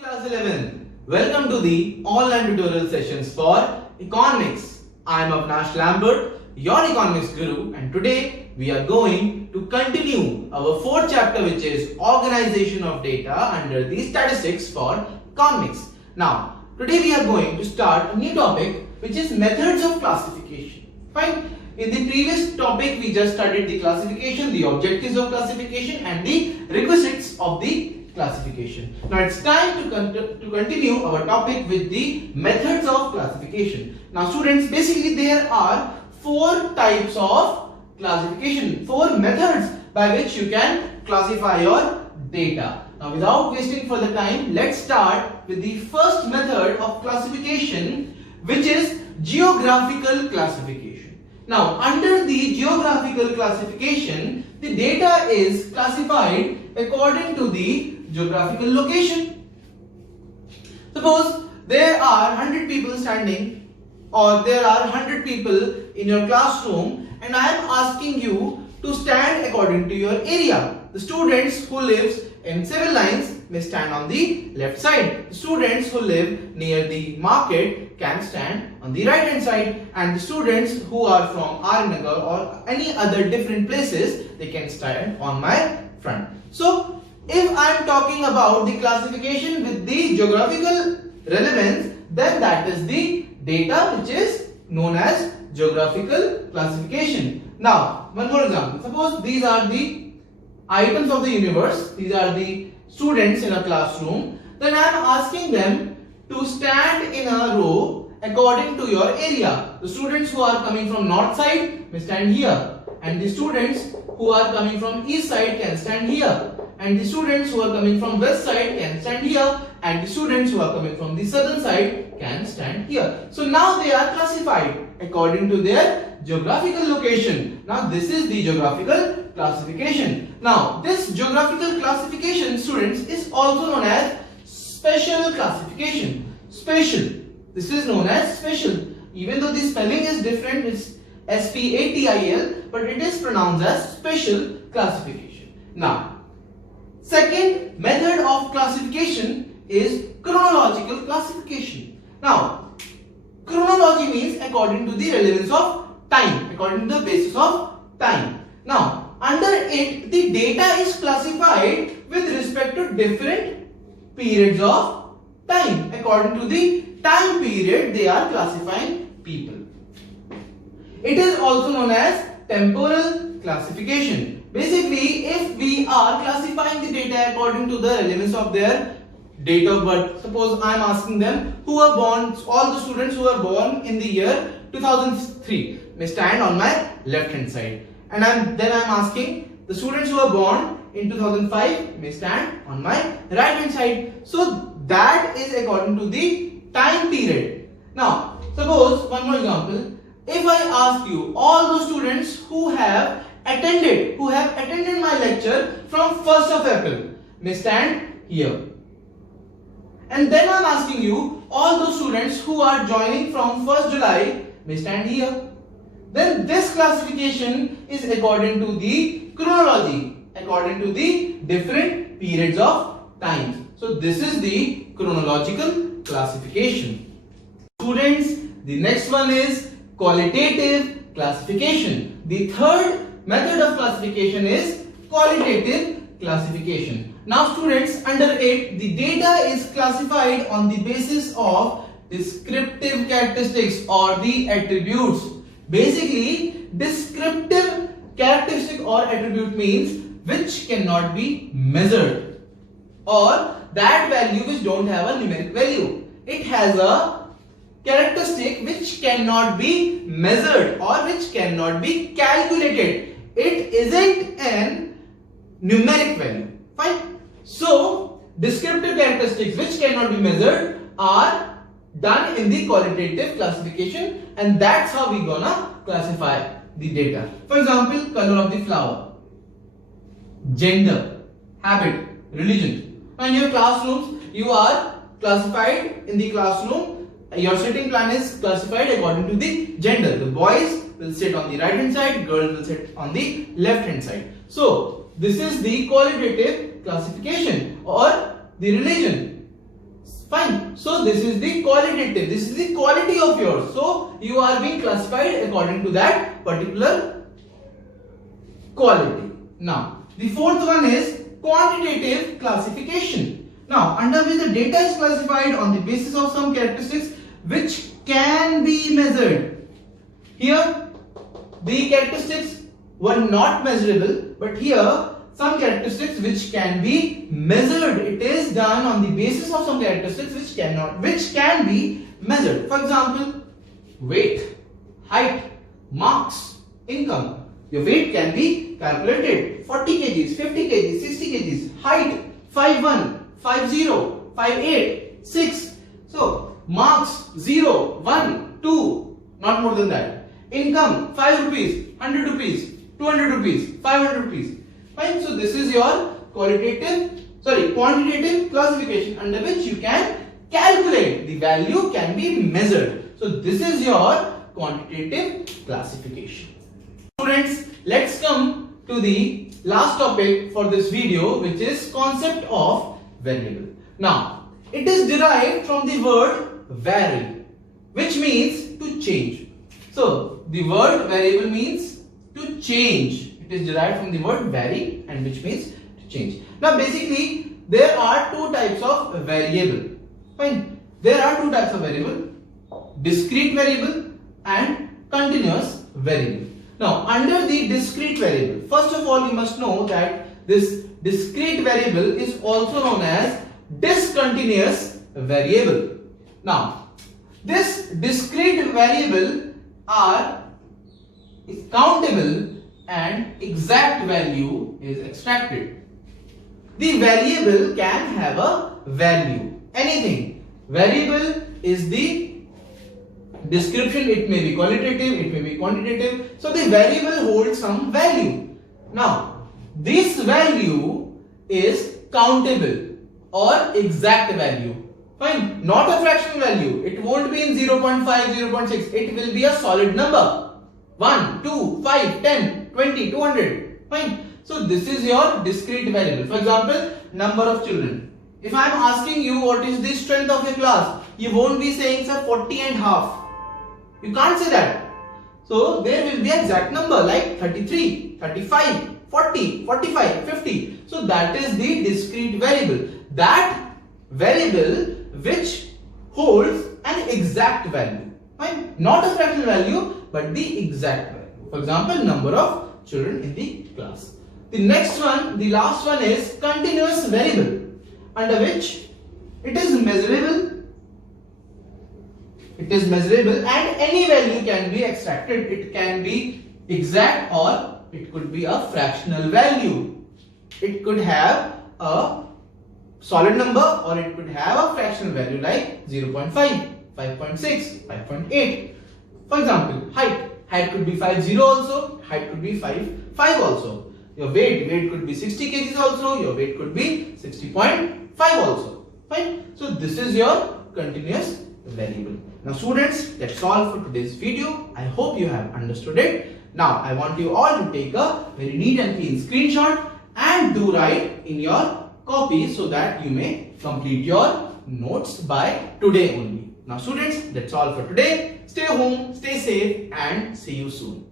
Class 11. Welcome to the online tutorial sessions for economics. I am Avnash Lambert, your economics guru, and today we are going to continue our fourth chapter, which is organization of data under the statistics for economics. Now, today we are going to start a new topic, which is methods of classification. Fine. In the previous topic, we just studied the classification, the objectives of classification, and the requisites of the classification. Now it's time to continue our topic with the methods of classification. Now students, basically there are four types of classification, four methods by which you can classify your data. Now without wasting further time, let's start with the first method of classification, which is geographical classification. Now under the geographical classification, the data is classified according to the geographical location. Suppose there are 100 people standing, or there are 100 people in your classroom, and I am asking you to stand according to your area. The students who lives in civil lines may stand on the left side. The students who live near the market can stand on the right hand side, and the students who are from Arnagar or any other different places, they can stand on my front. So if I am talking about the classification with the geographical relevance, then that is the data which is known as geographical classification. Now, one more example. Suppose these are the items of the universe, these are the students in a classroom, then I am asking them to stand in a row according to your area. The students who are coming from north side may stand here, and the students who are coming from east side can stand here, and the students who are coming from west side can stand here, and the students who are coming from the southern side can stand here. So now they are classified according to their geographical location. Now this is the geographical classification. Now this geographical classification, students, is also known as spatial classification. Spatial. This is known as spatial. Even though the spelling is different, it's S-P-A-T-I-L, but it is pronounced as spatial classification. Now, second method of classification is chronological classification. Now, chronology means according to the relevance of time, according to the basis of time. Now, under it, the data is classified with respect to different periods of time. According to the time period, they are classifying people. It is also known as temporal classification. Basically, if we are classifying the data according to the relevance of their date of birth, suppose I am asking them who are born, all the students who are born in the year 2003 may stand on my left hand side, and then I am asking the students who are born in 2005 may stand on my right hand side. So that is according to the time period. Now suppose one more example. If I ask you all the students who have attended my lecture from 1st of April may stand here, and then I am asking you all those students who are joining from 1st July may stand here, then this classification is according to the chronology, according to the different periods of time. So this is the chronological classification. Students, the next one is qualitative classification. The third method of classification is qualitative classification. Now students, under it, the data is classified on the basis of descriptive characteristics or the attributes. Basically, descriptive characteristic or attribute means which cannot be measured, or that value which don't have a numeric value. It has a characteristic which cannot be measured or which cannot be calculated. It isn't an numeric value. Fine. So descriptive characteristics which cannot be measured are done in the qualitative classification, and that's how we gonna classify the data. For example, color of the flower, gender, habit, religion. Now in your classrooms, you are classified in the classroom. Your sitting plan is classified according to the gender. The boys will sit on the right hand side, girls will sit on the left hand side. So this is the qualitative classification. Or the religion. Fine. So this is the qualitative. This is the quality of yours. So you are being classified according to that particular quality. Now the fourth one is quantitative classification. Now under which the data is classified on the basis of some characteristics which can be measured. Here the characteristics were not measurable, but here some characteristics which can be measured. It is done on the basis of some characteristics which can be measured. For example, weight, height, marks, income. Your weight can be calculated. 40 kgs, 50 kgs, 60 kgs. Height 5'1", 5'0", 5'8", 6. So marks 0, 1, 2, not more than that. Income 5 rupees, 100 rupees, 200 rupees, 500 rupees. Fine. So this is your quantitative classification under which you can calculate. The value can be measured. So this is your quantitative classification. Students, let's come to the last topic for this video, which is concept of variable. Now, it is derived from the word vary, which means to change. So the word variable means to change. It is derived from the word vary, and which means to change. Now basically there are two types of variable. Fine. There are two types of variable: discrete variable and continuous variable. Now under the discrete variable, first of all you must know that this discrete variable is also known as discontinuous variable. Now this discrete variable is countable and exact value is extracted. The variable can have a value, anything. Variable is the description. It may be qualitative, it may be quantitative. So the variable holds some value. Now this value is countable or exact value. Fine. Not a fractional value. It won't be in 0.5, 0.6. It will be a solid number. 1, 2, 5, 10, 20, 200. Fine. So this is your discrete variable. For example, number of children. If I am asking you what is the strength of your class, you won't be saying sir 40 and half. You can't say that. So there will be an exact number like 33, 35, 40, 45, 50. So that is the discrete variable. That variable which holds an exact value. Fine. Not a fractional value, but the exact value. For example, number of children in the class. The next one, the last one is continuous variable, under which it is measurable. It is measurable and any value can be extracted. It can be exact or it could be a fractional value. It could have a solid number or it could have a fractional value like 0.5, 5.6, 5.8. For example, height. Height could be 5'0" also. Height could be 5'5" also. Your weight could be 60 kgs also. Your weight could be 60.5 also. Fine. So this is your continuous variable. Now students, that's all for today's video. I hope you have understood it. Now I want you all to take a very neat and clean screenshot and do write in your copy so that you may complete your notes by today only. Now students, that's all for today. Stay home, stay safe and see you soon.